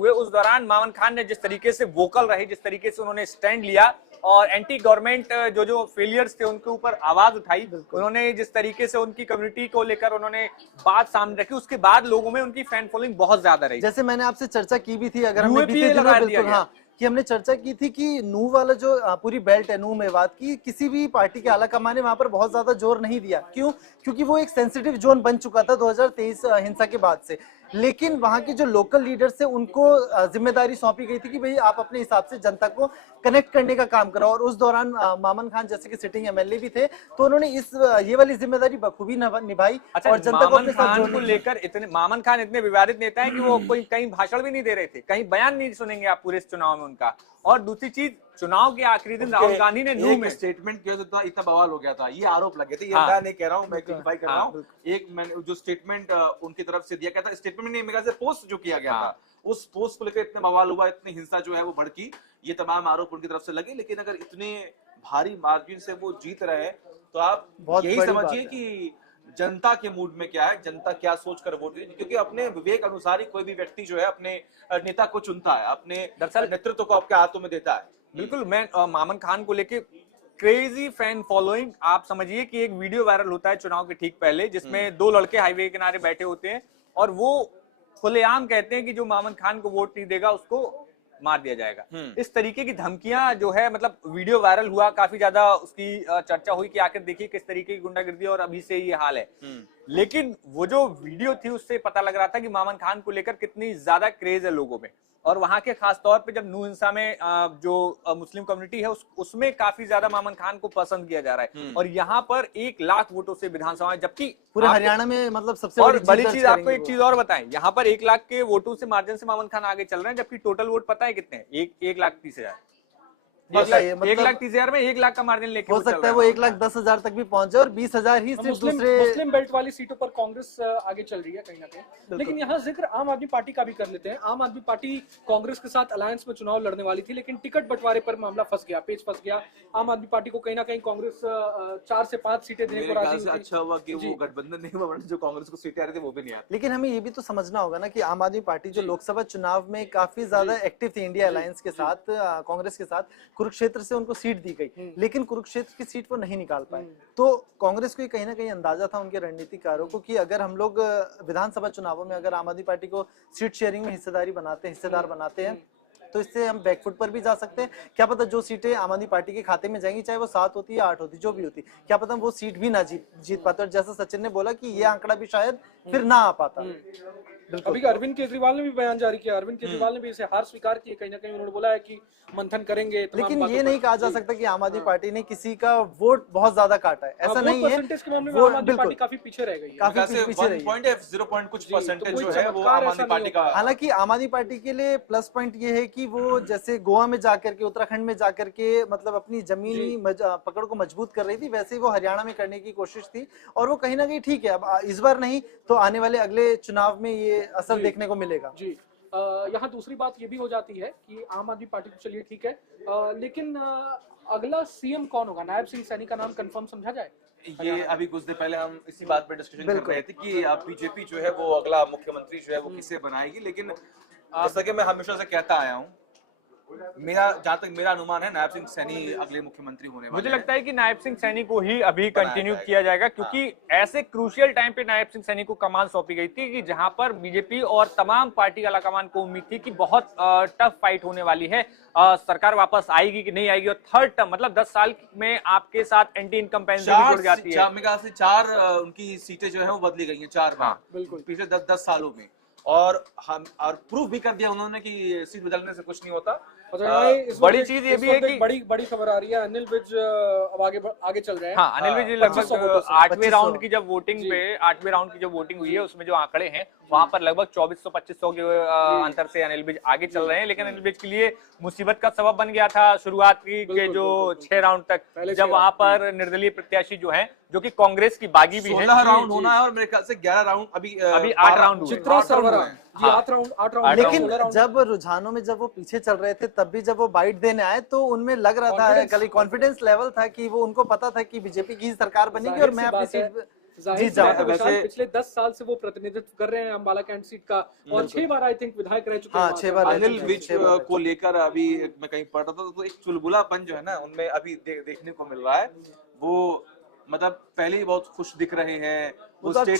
हुए उस दौरान मामन खान ने जिस तरीके से वोकल रहे, जिस तरीके से उन्होंने स्टैंड लिया और एंटी गवर्नमेंट जो फेलियर्स थे उनके ऊपर आवाज उठाई, उन्होंने जिस तरीके से उनकी कम्युनिटी को लेकर उन्होंने बात सामने रखी, उसके बाद लोगों में उनकी फैन फॉलोइंग बहुत ज्यादा रही। जैसे मैंने आपसे चर्चा की भी थी, अगर हमने बीते दिनों बिल्कुल हाँ कि हमने चर्चा की थी कि नू वाला जो पूरी बेल्ट है, नू मेवात की, किसी भी पार्टी के आला कमान ने वहां पर बहुत ज्यादा जोर नहीं दिया। क्यों? क्योंकि वो एक सेंसिटिव जोन बन चुका था 2023 हिंसा के बाद से। लेकिन वहां के जो लोकल लीडर्स थे उनको जिम्मेदारी सौंपी गई थी कि भाई आप अपने हिसाब से जनता को कनेक्ट करने का काम करो, और उस दौरान मामन खान जैसे कि सिटिंग एमएलए भी थे, तो उन्होंने ये वाली जिम्मेदारी बखूबी निभाई। अच्छा, और जनता को अपने साथ जोड़ने को लेकर मामन खान इतने विवादित नेता है कि वो कोई कहीं भाषण भी नहीं दे रहे थे, कहीं बयान नहीं सुनेंगे आप पूरे इस चुनाव में उनका। और दूसरी चीज, चुनाव के आखिरी दिन राहुल गांधी ने नू में स्टेटमेंट किया था, इतना बवाल हो गया था, ये आरोप लगे थे। ये मैं नहीं कह रहा हूँ, मैं क्लियरिफाई कर रहा हूँ। एक मैंने जो स्टेटमेंट उनकी तरफ से दिया गया था, स्टेटमेंट नहीं, मेरे से पोस्ट जो किया गया था, उस पोस्ट को लेकर इतने बवाल हुआ, इतनी हिंसा जो है वो भड़की, ये तमाम आरोप उनकी तरफ से लगे। लेकिन अगर इतने भारी मार्जिन से वो जीत रहे हैं तो आप यही समझिए कि जनता के मूड में क्या है, जनता क्या सोचकर वोट देगी। क्योंकि अपने विवेक अनुसार ही कोई भी व्यक्ति जो है अपने नेता को चुनता है, अपने नेतृत्व को आपके हाथों में देता है। बिल्कुल, मैं मामन खान को लेके क्रेजी फैन फॉलोइंग, आप समझिए कि एक वीडियो वायरल होता है चुनाव के ठीक पहले, जिसमें दो लड़के हाईवे के किनारे बैठे होते हैं और वो खुलेआम कहते हैं कि जो मामन खान को वोट नहीं देगा उसको मार दिया जाएगा। इस तरीके की धमकियां जो है, मतलब वीडियो वायरल हुआ, काफी ज्यादा उसकी चर्चा हुई कि आखिर देखिए किस तरीके की गुंडागिर्दी और अभी से ये हाल है। लेकिन वो जो वीडियो थी उससे पता लग रहा था कि मामन खान को लेकर कितनी ज्यादा क्रेज है लोगों में। और वहां के खास तौर पे जब नू हिंसा में जो मुस्लिम कम्युनिटी है उसमें काफी ज्यादा मामन खान को पसंद किया जा रहा है। और यहाँ पर 1 लाख वोटों से विधानसभा, जबकि पूरे हरियाणा में मतलब सबसे बड़ी चीज आपको एक चीज और बताएं, यहाँ पर 1 लाख के वोटों से मार्जिन से मामन खान आगे चल रहे हैं, जबकि टोटल वोट पता है कितने हैं? 1,30,000। 1,30,000 में 1 लाख का मार्जिन लेके हो सकता है वो 1,10,000 तक भी पहुंच जाए और 20,000 ही सिर्फ दूसरे मुस्लिम बेल्ट वाली सीटों पर कांग्रेस आगे चल रही है कहीं ना कहीं। लेकिन यहाँ जिक्र आम आदमी पार्टी का भी कर लेते हैं। आम आदमी पार्टी कांग्रेस के साथ अलायंस में चुनाव लड़ने वाली थी, लेकिन टिकट बंटवारे पर मामला फंस गया, पेच फंस गया। आम आदमी पार्टी को कहीं ना कहीं कांग्रेस 4 से 5 सीटें देने को राजी थी। अच्छा हुआ कि वो गठबंधन नहीं हुआ, जो कांग्रेस को सीटें आ रही थी वो भी नहीं आती। लेकिन हमें ये भी तो समझना होगा ना कि आम आदमी पार्टी जो लोकसभा चुनाव में काफी ज्यादा एक्टिव थी इंडिया अलायंस के साथ, कांग्रेस के साथ, कुरुक्षेत्र से उनको सीट दी गई, लेकिन कुरुक्षेत्र की सीट वो नहीं निकाल पाए। तो कांग्रेस को कहीं ना कहीं अंदाजा था उनके रणनीतिकारों को कि अगर हम लोग विधानसभा चुनावों में अगर आम आदमी पार्टी को सीट शेयरिंग में हिस्सेदार बनाते हैं तो इससे हम बैकफुट पर भी जा सकते हैं। क्या पता जो सीटें आम आदमी पार्टी के खाते में जाएंगी, चाहे वो 7 होती या 8 होती, जो भी होती, क्या पता वो सीट भी ना जीत पाते। और जैसा सचिन ने बोला कि ये आंकड़ा भी शायद फिर ना आ पाता। अभी अरविंद केजरीवाल ने भी बयान जारी किया। अरविंद केजरीवाल ने भी इसे हार स्वीकार की। कहीं ना कहीं उन्होंने बोला है कि मंथन करेंगे। लेकिन ये नहीं कहा जा सकता कि आम आदमी पार्टी ने किसी का वोट बहुत ज्यादा काटा है, ऐसा नहीं है। परसेंटेज के मामले में आम आदमी पार्टी काफी पीछे रह गई है, काफी पीछे रही है। 0 कुछ परसेंटेज जो है वो आम आदमी पार्टी का। हालांकि आम आदमी पार्टी के लिए प्लस पॉइंट ये है कि वो जैसे गोवा में जाकर के, उत्तराखंड में जाकर के मतलब अपनी जमीनी पकड़ को मजबूत कर रही थी, वैसे ही वो हरियाणा में करने की कोशिश थी। और वो कहीं ना कहीं ठीक है। अब इस बार नहीं तो आने वाले अगले चुनाव में ये असर देखने को मिलेगा। जी, यहाँ दूसरी बात ये भी हो जाती है कि आम आदमी पार्टी तो चलिए ठीक है, लेकिन अगला सीएम कौन होगा? नायब सिंह सैनी का नाम कंफर्म समझा जाए? ये अभी कुछ देर पहले हम इसी बात पे डिस्कशन कर रहे थे कि अब बीजेपी जो है वो अगला मुख्यमंत्री जो है वो किसे बनाएगी। लेकिन जैसा कि मैं हमेशा से कहता आया हूँ, जहाँ तक मेरा अनुमान है नायब सिंह सैनी अगले मुख्यमंत्री होने वाले। मुझे लगता है कि नायब सिंह सैनी को ही अभी कंटिन्यू किया जाएगा, क्योंकि ऐसे क्रूशियल टाइम पे नायब सिंह सैनी को कमान सौंपी गई थी कि जहां पर बीजेपी और तमाम पार्टी आला कमान को उम्मीद थी कि बहुत टफ फाइट होने वाली है, सरकार वापस आएगी कि नहीं आएगी। और थर्ड टर्म मतलब 10 साल में आपके साथ एंटी इनकम्पेंसी जुड़ जाती है। मेरे ख्याल से 4 उनकी सीटें जो है वो बदली गई हैं 4 बार बिल्कुल पिछले 10 सालों में। और हम प्रूफ भी कर दिया उन्होंने कि सीट बदलने से कुछ नहीं होता। बड़ी चीज ये भी है कि बड़ी खबर आ रही है, अनिल विज अब आगे चल रहे हैं। हाँ, अनिल विज लगभग 8वें राउंड की जब वोटिंग हुई है उसमें जो आंकड़े हैं वहां पर लगभग 2400-2500 के अंतर से अनिल विज आगे चल रहे हैं। लेकिन अनिल विज के लिए मुसीबत का सबब बन गया था शुरुआत के जो 6 राउंड तक, जब वहां पर निर्दलीय प्रत्याशी जो है, जो कि कांग्रेस की बागी भी है, 16 राउंड होना है और मेरे ख्याल से 11 राउंड अभी 8 राउंड हुए। चित्रा सरवरा जी 8 राउंड। लेकिन जब रुझानों में जब वो पीछे चल रहे थे तब भी जब वो बाइट देने आए तो उनमें लग रहा था, कल कॉन्फिडेंस लेवल था कि वो उनको पता था कि बीजेपी की सरकार बनेगी और मैं अपनी सीट जाहिर सी जाओ। बात है, विशाल, वैसे- पिछले 10 साल से वो प्रतिनिधित्व कर रहे हैं अम्बाला कैंट सीट का और 6 बार आई थिंक विधायक रह चुके हैं हाँ, वहाँ 6 से। बार रह अनिल चुके हैं, विज 6 बार रह को लेकर अभी मैं कहीं पढ़ रहा था तो एक चुलबुलापन जो है ना उनमें अभी देखने को मिल रहा है। वो मतलब पहले ही बहुत खुश दिख रहे हैं, वो वो तो स्टेट